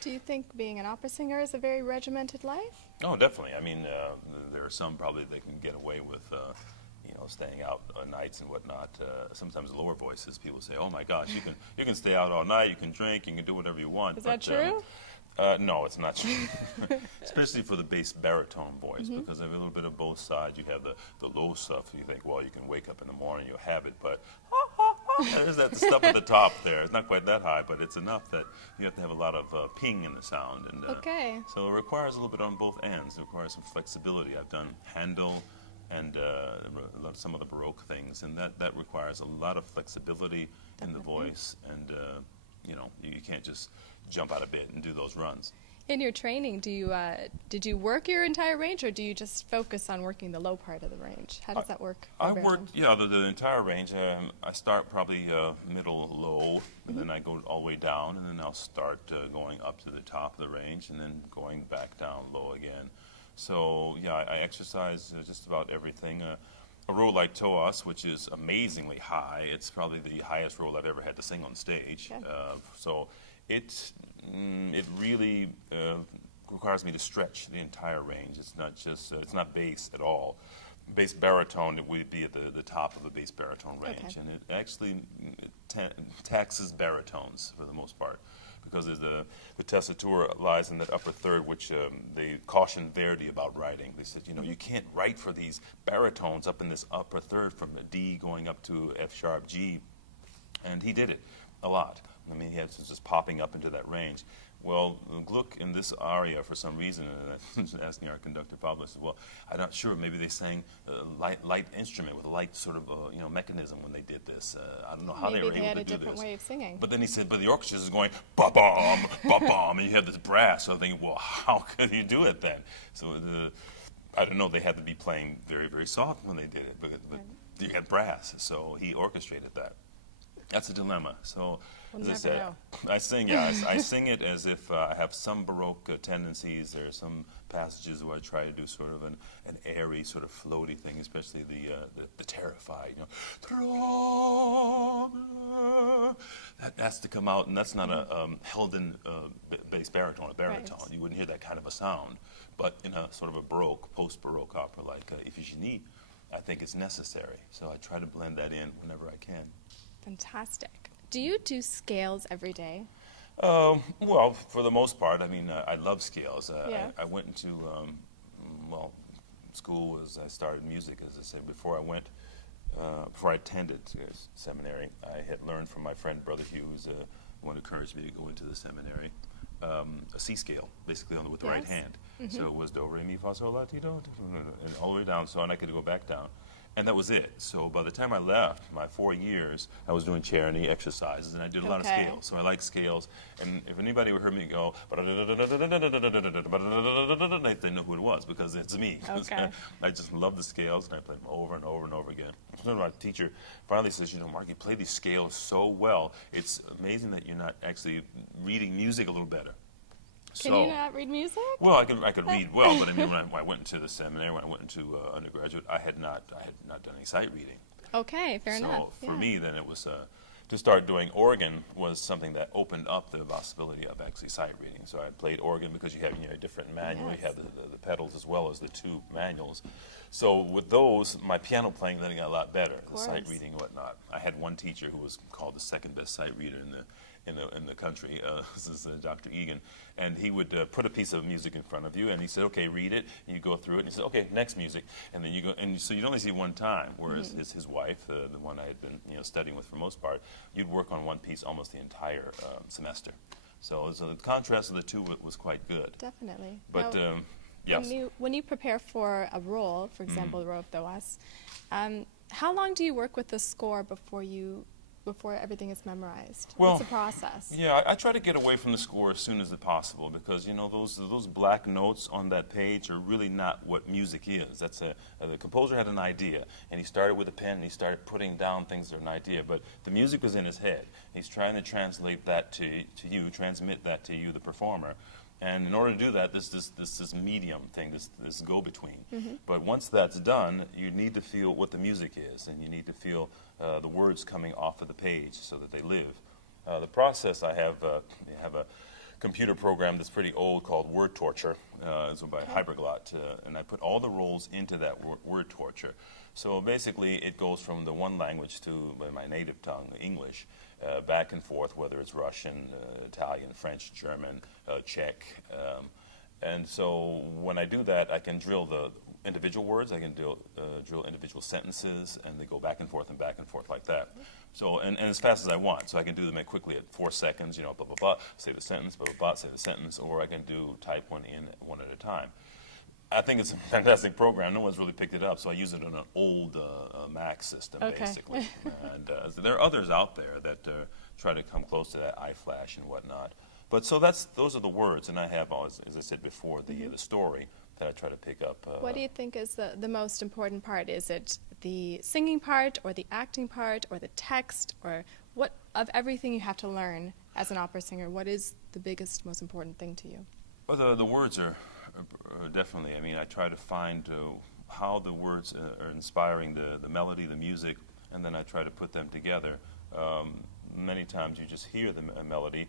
Do you think being an opera singer is a very regimented life? Oh, definitely. I mean, there are some probably that can get away with, staying out nights and whatnot. Sometimes lower voices, people say, "Oh my gosh, you can stay out all night. You can drink. You can do whatever you want." Is that true? No, it's not true. Especially for the bass baritone voice, because of a little bit of both sides. You have the low stuff. You think, well, you can wake up in the morning, you'll have it, but there's that stuff at the top there. It's not quite that high, but it's enough that you have to have a lot of ping in the sound. And Okay. so it requires a little bit on both ends. It requires some flexibility. I've done Handel and some of the Baroque things, and that requires a lot of flexibility in the voice, and you can't just jump out of bed and do those runs. In your training, did you work your entire range, or do you just focus on working the low part of the range? How does that work? I worked, the entire range. I start probably middle, low, and then I go all the way down, and then I'll start going up to the top of the range, and then going back down low again. So, yeah, I exercise just about everything. A role like Toas, which is amazingly high, it's probably the highest role I've ever had to sing on stage. Okay. So it really requires me to stretch the entire range. It's not just, it's not bass at all. Bass baritone, it would be at the top of the bass baritone range. Okay. And it actually taxes baritones for the most part, because there's the tessitura lies in that upper third, which they cautioned Verdi about writing. They said, you can't write for these baritones up in this upper third from a D going up to F sharp G. And he did it a lot. I mean, he had just popping up into that range. Well, Gluck in this aria, for some reason, and I was asking our conductor, Pablo, I said, well, I'm not sure, maybe they sang a light instrument with a light sort of, mechanism when they did this. I don't know how they were able to do this. Maybe they had a different way of singing. But then he said, but the orchestra is going, ba-bum, ba-bum, and you have this brass. So I'm thinking, well, how could you do it then? So I don't know, they had to be playing very, very soft when they did it, but you had brass, so he orchestrated that. That's a dilemma. So, We'll as I never say, know. I sing it as if I have some Baroque tendencies. There are some passages where I try to do sort of an airy, sort of floaty thing, especially the terrified. That has to come out, and that's not a held-in bass baritone, a baritone. Right. You wouldn't hear that kind of a sound. But in a sort of a Baroque, post-Baroque opera like Iphigénie, I think it's necessary. So I try to blend that in whenever I can. Fantastic. Do you do scales every day? Well, for the most part, I mean, I love scales. Yeah. I went into, school as I started music, as I said, before I attended seminary. I had learned from my friend, Brother Hughes, who encouraged me to go into the seminary, a C scale, basically with the right hand. So it was do, re, mi, fa, sol, la, ti, do, and all the way down, so I could go back down. And that was it. So by the time I left, my 4 years, I was doing chair and knee exercises, and I did a lot of Okay. scales. So I like scales. And if anybody would hear me go, they know who it was, because it's me. Okay. I just love the scales, and I play them over and over and over again. So my teacher finally says, Mark, you play these scales so well. It's amazing that you're not actually reading music a little better. Can you not read music? Well, I could read well, but I mean, when I went into the seminary, when I went into undergraduate, I had not done any sight reading. Okay, fair enough. So for me, then it was to start doing organ was something that opened up the possibility of actually sight reading. So I played organ because you have a different manual. Yes. You have the pedals as well as the two manuals. So with those, my piano playing then got a lot better. The sight reading and whatnot. I had one teacher who was called the second best sight reader in the country. This is Dr. Egan, and he would put a piece of music in front of you, and he said, "Okay, read it." And you go through it, and he said, "Okay, next music," and then you go, and so you'd only see one time. Whereas his wife, the one I had been studying with for the most part, you'd work on one piece almost the entire semester. So the contrast of the two was quite good. Definitely. But Now, yes. when you prepare for a role, for example, the role of Thoas, how long do you work with the score before everything is memorized? Well, What's the process? Yeah, I try to get away from the score as soon as possible, because those black notes on that page are really not what music is. That's the composer had an idea, and he started with a pen, and he started putting down things that are an idea, but the music was in his head. He's trying to translate that to you, transmit that to you, the performer. And in order to do that, this medium thing, this go-between. But once that's done, you need to feel what the music is, and you need to feel the words coming off of the page so that they live. The process I have computer program that's pretty old called Word Torture. It's by Hyperglot, and I put all the roles into that word torture. So basically, it goes from the one language to my native tongue, English, back and forth, whether it's Russian, Italian, French, German, Czech. And so when I do that, I can drill the individual words, I can drill individual sentences, and they go back and forth like that. So, and as fast as I want. So I can do them quickly at 4 seconds, you know, blah, blah, blah, say the sentence, blah, blah, blah, say the sentence, or I can type one in one at a time. I think it's a fantastic program. No one's really picked it up, so I use it on an old Mac system, basically. And there are others out there that try to come close to that iFlash and whatnot. But so those are the words, and I have, as I said before, the story that I try to pick up. What do you think is the most important part? Is it the singing part, or the acting part, or the text, or what of everything you have to learn as an opera singer? What is the biggest, most important thing to you? Well, the words are definitely. I mean, I try to find how the words are inspiring the melody, the music, and then I try to put them together. Many times you just hear the melody,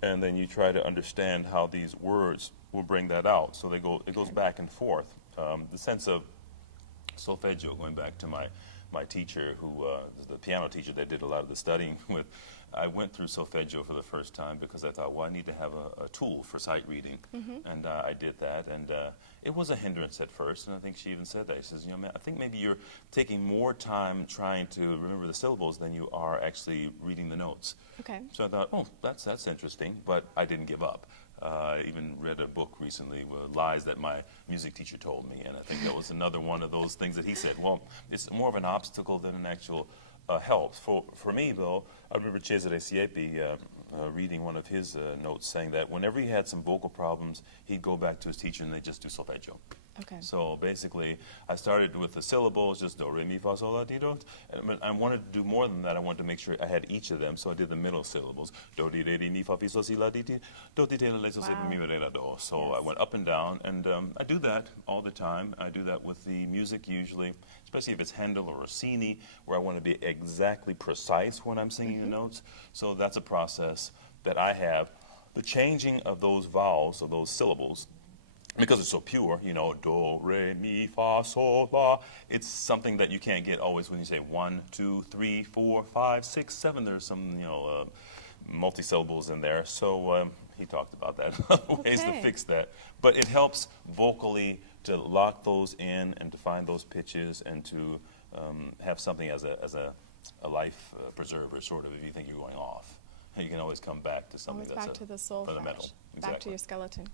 and then you try to understand how these words will bring that out. So it goes back and forth. The sense of solfeggio, going back to my teacher, who the piano teacher that did a lot of the studying with, I went through solfeggio for the first time because I thought, well, I need to have a tool for sight reading. And I did that, and it was a hindrance at first, and I think she even said that. She says, you know, man, I think maybe you're taking more time trying to remember the syllables than you are actually reading the notes. Okay. So I thought, oh, that's interesting, but I didn't give up. I even read a book recently, Lies That My Music Teacher Told Me, and I think that was another one of those things that he said, well, it's more of an obstacle than an actual help. For me, though, I remember Cesare Siepi reading one of his notes saying that whenever he had some vocal problems, he'd go back to his teacher and they'd just do solfeggio. Okay. So basically, I started with the syllables, just do, re, mi, fa, sol, la, ti, do. But I wanted to do more than that. I wanted to make sure I had each of them, so I did the middle syllables. Do, di, re, di, mi, fa, fi, sol, si, la, ti, ti, do, ti, te, la, le, so, si, mi, re, la, do. So I went up and down, and I do that all the time. I do that with the music usually, especially if it's Handel or Rossini, where I want to be exactly precise when I'm singing the notes. So that's a process that I have. The changing of those vowels, of those syllables, because it's so pure, you know, do, re, mi, fa, sol, la. It's something that you can't get always when you say 1, 2, 3, 4, 5, 6, 7. There's some, you know, multi-syllables in there. So he talked about that, ways to fix that. But it helps vocally to lock those in and to find those pitches and to have something as a life preserver, sort of, if you think you're going off. You can always come back to something back to the soul fundamental. back to your skeleton.